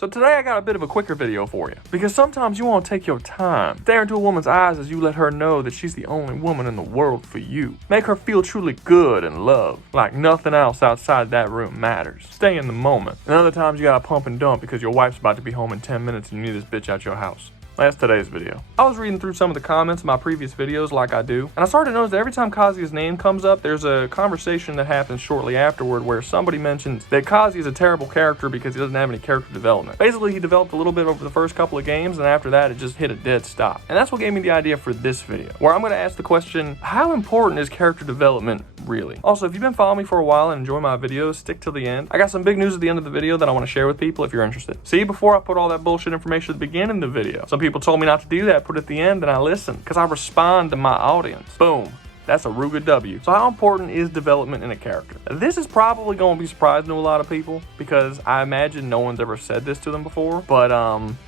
So today I got a bit of a quicker video for you, because sometimes you want to take your time, stare into a woman's eyes as you let her know that she's the only woman in the world for you. Make her feel truly good and loved, like nothing else outside that room matters. Stay in the moment. And other times you gotta pump and dump because your wife's about to be home in 10 minutes and you need this bitch out your house. That's today's video. I was reading through some of the comments in my previous videos like I do, and I started to notice that every time Kazuya's name comes up, there's a conversation that happens shortly afterward where somebody mentions that Kazuya is a terrible character because he doesn't have any character development. Basically, he developed a little bit over the first couple of games, and after that, it just hit a dead stop. And that's what gave me the idea for this video, where I'm going to ask the question, how important is character development really? Also, if you've been following me for a while and enjoy my videos, stick till the end. I got some big news at the end of the video that I want to share with people if you're interested. See, before I put all that bullshit information at the beginning of the video, some people told me not to do that, put it at the end, and I listen, because I respond to my audience. Boom. That's a Rouga W. So how important is development in a character? This is probably going to be surprising to a lot of people, because I imagine no one's ever said this to them before, but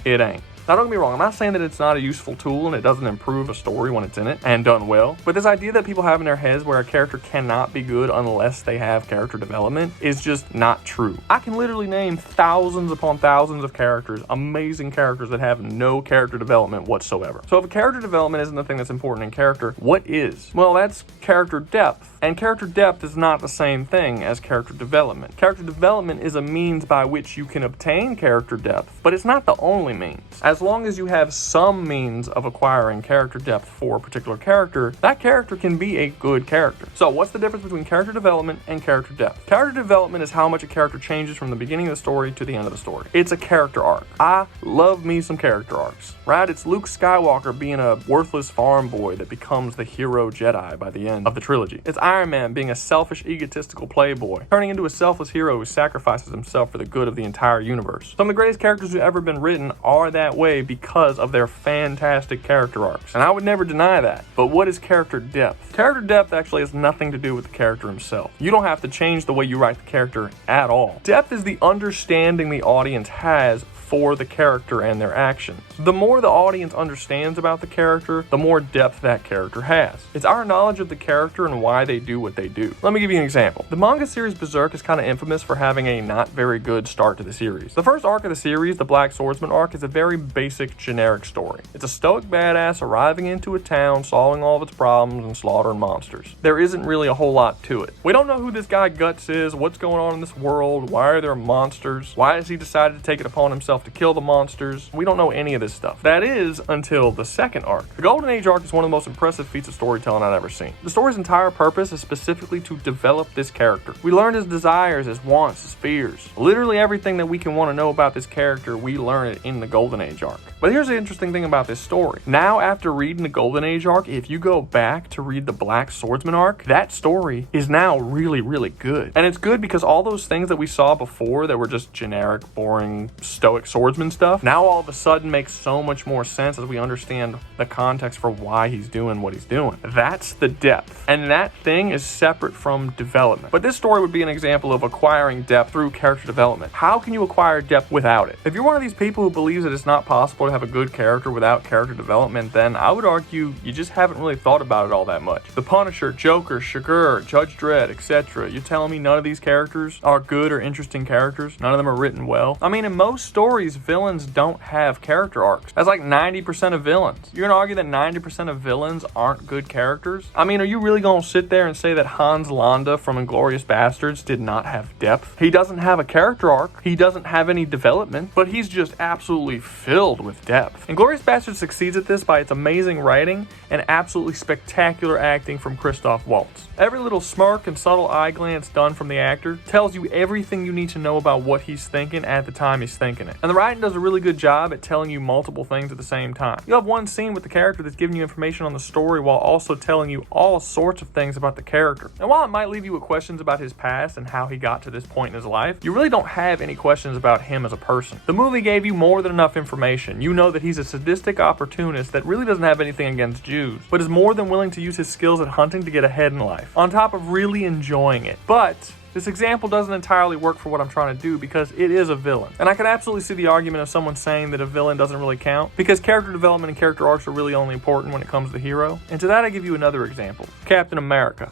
it ain't. Now don't get me wrong, I'm not saying that it's not a useful tool and it doesn't improve a story when it's in it and done well, but this idea that people have in their heads where a character cannot be good unless they have character development is just not true. I can literally name thousands upon thousands of characters, amazing characters that have no character development whatsoever. So if a character development isn't the thing that's important in character, what is? Well, that's character depth. And character depth is not the same thing as character development. Character development is a means by which you can obtain character depth, but it's not the only means. As long as you have some means of acquiring character depth for a particular character, that character can be a good character. So what's the difference between character development and character depth? Character development is how much a character changes from the beginning of the story to the end of the story. It's a character arc. I love me some character arcs, right? It's Luke Skywalker being a worthless farm boy that becomes the hero Jedi by the end of the trilogy. It's Iron Man being a selfish, egotistical playboy, turning into a selfless hero who sacrifices himself for the good of the entire universe. Some of the greatest characters who've ever been written are that way because of their fantastic character arcs. And I would never deny that. But what is character depth? Character depth actually has nothing to do with the character himself. You don't have to change the way you write the character at all. Depth is the understanding the audience has for the character and their actions. The more the audience understands about the character, the more depth that character has. It's our knowledge of the character and why they do what they do. Let me give you an example. The manga series Berserk is kind of infamous for having a not very good start to the series. The first arc of the series, the Black Swordsman arc, is a very basic, generic story. It's a stoic badass arriving into a town, solving all of its problems, and slaughtering monsters. There isn't really a whole lot to it. We don't know who this guy Guts is, what's going on in this world, why are there monsters, why has he decided to take it upon himself to kill the monsters. We don't know any of this stuff. That is until the second arc. The Golden Age arc is one of the most impressive feats of storytelling I've ever seen. The story's entire purpose is specifically to develop this character. We learn his desires, his wants, his fears. Literally everything that we can want to know about this character, we learn it in the Golden Age arc. But here's the interesting thing about this story. Now, after reading the Golden Age arc, if you go back to read the Black Swordsman arc, that story is now really, really good. And it's good because all those things that we saw before that were just generic, boring, stoic swordsman stuff, now all of a sudden makes so much more sense as we understand the context for why he's doing what he's doing. That's the depth. And that thing is separate from development. But this story would be an example of acquiring depth through character development. How can you acquire depth without it? If you're one of these people who believes that it's not possible to have a good character without character development, then I would argue you just haven't really thought about it all that much. The Punisher, Joker, Shigur, Judge Dredd, etc. You're telling me none of these characters are good or interesting characters? None of them are written well? I mean, in most stories, villains don't have character arcs. That's like 90% of villains. You're gonna argue that 90% of villains aren't good characters? I mean, are you really gonna sit there and say that Hans Landa from Inglourious Bastards did not have depth? He doesn't have a character arc. He doesn't have any development, but he's just absolutely filled with depth. Inglourious Bastards succeeds at this by its amazing writing and absolutely spectacular acting from Christoph Waltz. Every little smirk and subtle eye glance done from the actor tells you everything you need to know about what he's thinking at the time he's thinking it. And the writing does a really good job at telling you multiple things at the same time. You have one scene with the character that's giving you information on the story while also telling you all sorts of things about the character. And while it might leave you with questions about his past and how he got to this point in his life, you really don't have any questions about him as a person. The movie gave you more than enough information. You know that he's a sadistic opportunist that really doesn't have anything against Jews, but is more than willing to use his skills at hunting to get ahead in life, on top of really enjoying it. But this example doesn't entirely work for what I'm trying to do because it is a villain. And I can absolutely see the argument of someone saying that a villain doesn't really count because character development and character arcs are really only important when it comes to the hero. And to that I give you another example. Captain America.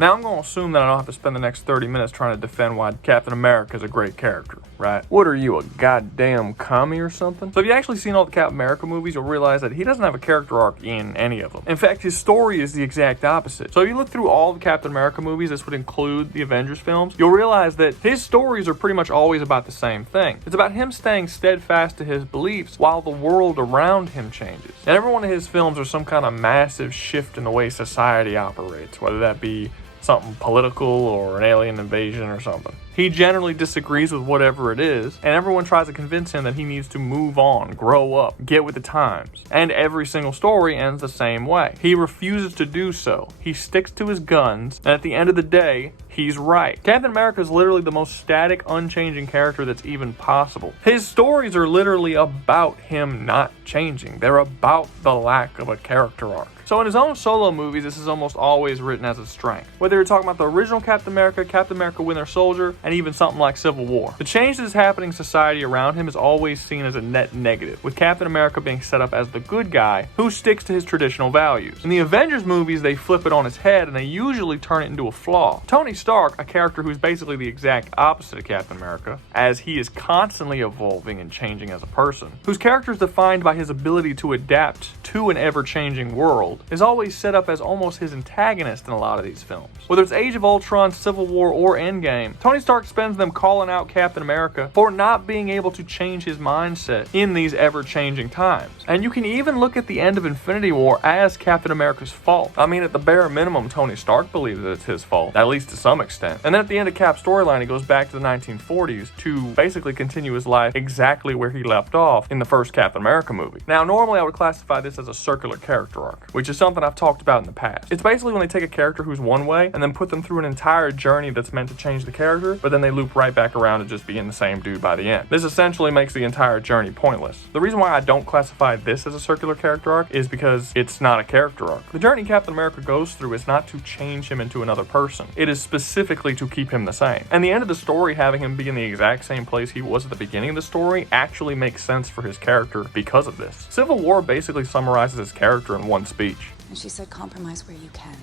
Now, I'm going to assume that I don't have to spend the next 30 minutes trying to defend why Captain America is a great character, right? What are you, a goddamn commie or something? So if you actually seen all the Captain America movies, you'll realize that he doesn't have a character arc in any of them. In fact, his story is the exact opposite. So if you look through all the Captain America movies, this would include the Avengers films, you'll realize that his stories are pretty much always about the same thing. It's about him staying steadfast to his beliefs while the world around him changes. And every one of his films are some kind of massive shift in the way society operates, whether that be something political or an alien invasion or something. He generally disagrees with whatever it is, and everyone tries to convince him that he needs to move on, grow up, get with the times. And every single story ends the same way. He refuses to do so. He sticks to his guns, and at the end of the day, he's right. Captain America is literally the most static, unchanging character that's even possible. His stories are literally about him not changing. They're about the lack of a character arc. So in his own solo movies, this is almost always written as a strength. Whether you're talking about the original Captain America, Winter Soldier, and even something like Civil War. The change that is happening in society around him is always seen as a net negative, with Captain America being set up as the good guy who sticks to his traditional values. In the Avengers movies, they flip it on its head and they usually turn it into a flaw. Tony Stark, a character who's basically the exact opposite of Captain America, as he is constantly evolving and changing as a person, whose character is defined by his ability to adapt to an ever-changing world, is always set up as almost his antagonist in a lot of these films. Whether it's Age of Ultron, Civil War, or Endgame, Tony Stark spends them calling out Captain America for not being able to change his mindset in these ever-changing times. And you can even look at the end of Infinity War as Captain America's fault. I mean, at the bare minimum, Tony Stark believes that it's his fault, at least to some extent. And then at the end of Cap's storyline, he goes back to the 1940s to basically continue his life exactly where he left off in the first Captain America movie. Now, normally I would classify this as a circular character arc, which is something I've talked about in the past. It's basically when they take a character who's one way and then put them through an entire journey that's meant to change the character, but then they loop right back around to just being the same dude by the end. This essentially makes the entire journey pointless. The reason why I don't classify this as a circular character arc is because it's not a character arc. The journey Captain America goes through is not to change him into another person. It is specifically to keep him the same. And the end of the story, having him be in the exact same place he was at the beginning of the story, actually makes sense for his character because of this. Civil War basically summarizes his character in one speech. And she said compromise where you can.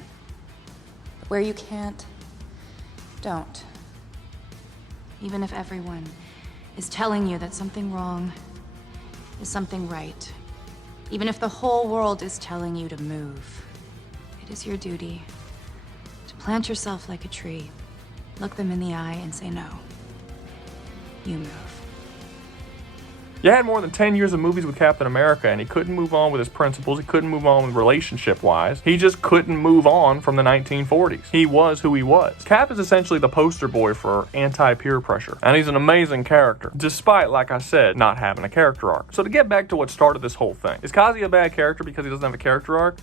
But where you can't, don't. Even if everyone is telling you that something wrong is something right. Even if the whole world is telling you to move. It is your duty to plant yourself like a tree, look them in the eye and say no. You move. You had more than 10 years of movies with Captain America, and he couldn't move on with his principles. He couldn't move on relationship-wise. He just couldn't move on from the 1940s. He was who he was. Cap is essentially the poster boy for anti-peer pressure, and he's an amazing character, despite, like I said, not having a character arc. So to get back to what started this whole thing, is Kazi a bad character because he doesn't have a character arc?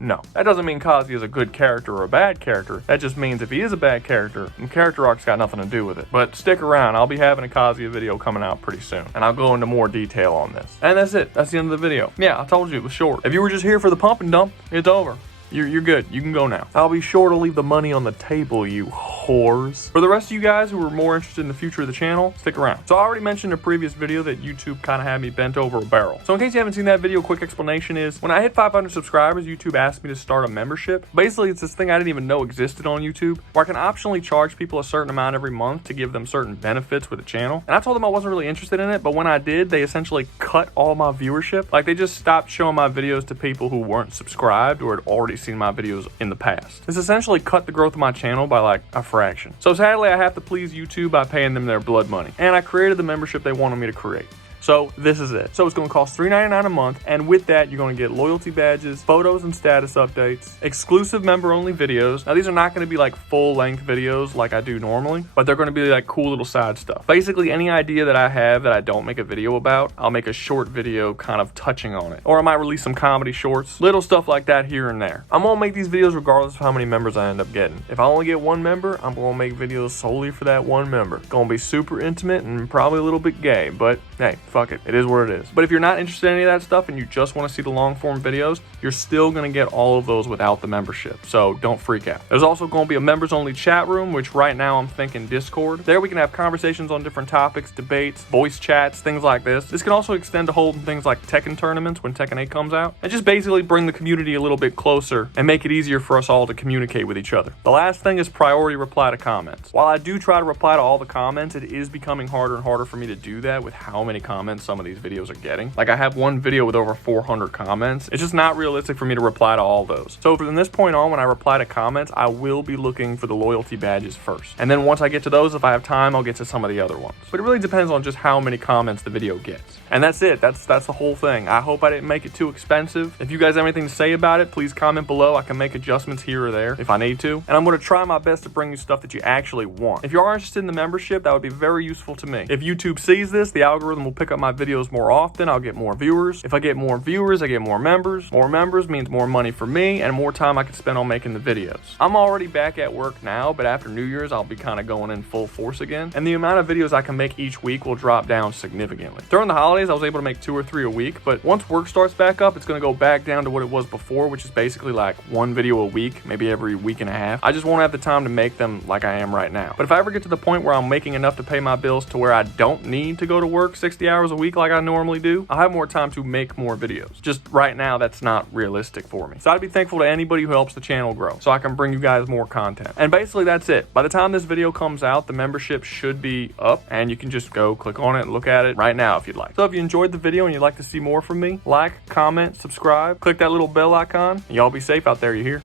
No. That doesn't mean Kazi is a good character or a bad character. That just means if he is a bad character, then character arc's got nothing to do with it. But stick around, I'll be having a Kazi video coming out pretty soon, and I'll go into more detail on this. And that's it. That's the end of the video. Yeah, I told you it was short. If you were just here for the pump and dump, it's over. You're good. You can go now. I'll be sure to leave the money on the table, you whores. For the rest of you guys who are more interested in the future of the channel, stick around. So I already mentioned in a previous video that YouTube kind of had me bent over a barrel. So in case you haven't seen that video, quick explanation is, when I hit 500 subscribers, YouTube asked me to start a membership. Basically, it's this thing I didn't even know existed on YouTube, where I can optionally charge people a certain amount every month to give them certain benefits with the channel. And I told them I wasn't really interested in it, but when I did, they essentially cut all my viewership. Like, they just stopped showing my videos to people who weren't subscribed or had already seen my videos in the past. This essentially cut the growth of my channel by like a fraction. So sadly, I have to please YouTube by paying them their blood money. And I created the membership they wanted me to create. So this is it. So it's going to cost $3.99 a month, and with that, you're going to get loyalty badges, photos and status updates, exclusive member-only videos. Now, these are not going to be like full-length videos like I do normally, but they're going to be like cool little side stuff. Basically, any idea that I have that I don't make a video about, I'll make a short video kind of touching on it. Or I might release some comedy shorts, little stuff like that here and there. I'm going to make these videos regardless of how many members I end up getting. If I only get one member, I'm going to make videos solely for that one member. It's going to be super intimate and probably a little bit gay, but hey, fuck it. It is what it is. But if you're not interested in any of that stuff and you just want to see the long form videos, you're still going to get all of those without the membership. So don't freak out. There's also going to be a members only chat room, which right now I'm thinking Discord. There we can have conversations on different topics, debates, voice chats, things like this. This can also extend to holding things like Tekken tournaments when Tekken 8 comes out, and just basically bring the community a little bit closer and make it easier for us all to communicate with each other. The last thing is priority reply to comments. While I do try to reply to all the comments, it is becoming harder and harder for me to do that with how many comments some of these videos are getting. Like, I have one video with over 400 comments. It's just not realistic for me to reply to all those. So from this point on, when I reply to comments, I will be looking for the loyalty badges first. And then once I get to those, if I have time, I'll get to some of the other ones. But it really depends on just how many comments the video gets. And that's it. That's the whole thing. I hope I didn't make it too expensive. If you guys have anything to say about it, please comment below. I can make adjustments here or there if I need to. And I'm going to try my best to bring you stuff that you actually want. If you are interested in the membership, that would be very useful to me. If YouTube sees this, the algorithm will pick up my videos more often. I'll get more viewers. If I get more viewers, I get more members. More members means more money for me and more time I can spend on making the videos. I'm already back at work now, but after New Year's, I'll be kind of going in full force again. And the amount of videos I can make each week will drop down significantly. During the holidays, I was able to make 2 or 3 a week, but once work starts back up, it's going to go back down to what it was before, which is basically like 1 video a week, maybe every week and a half. I just won't have the time to make them like I am right now. But if I ever get to the point where I'm making enough to pay my bills to where I don't need to go to work 60 hours a week like I normally do, I'll have more time to make more videos. Just right now, that's not realistic for me. So I'd be thankful to anybody who helps the channel grow so I can bring you guys more content. And basically that's it. By the time this video comes out, the membership should be up and you can just go click on it and look at it right now if you'd like. So if you enjoyed the video and you'd like to see more from me, like, comment, subscribe, click that little bell icon, and y'all be safe out there, you hear?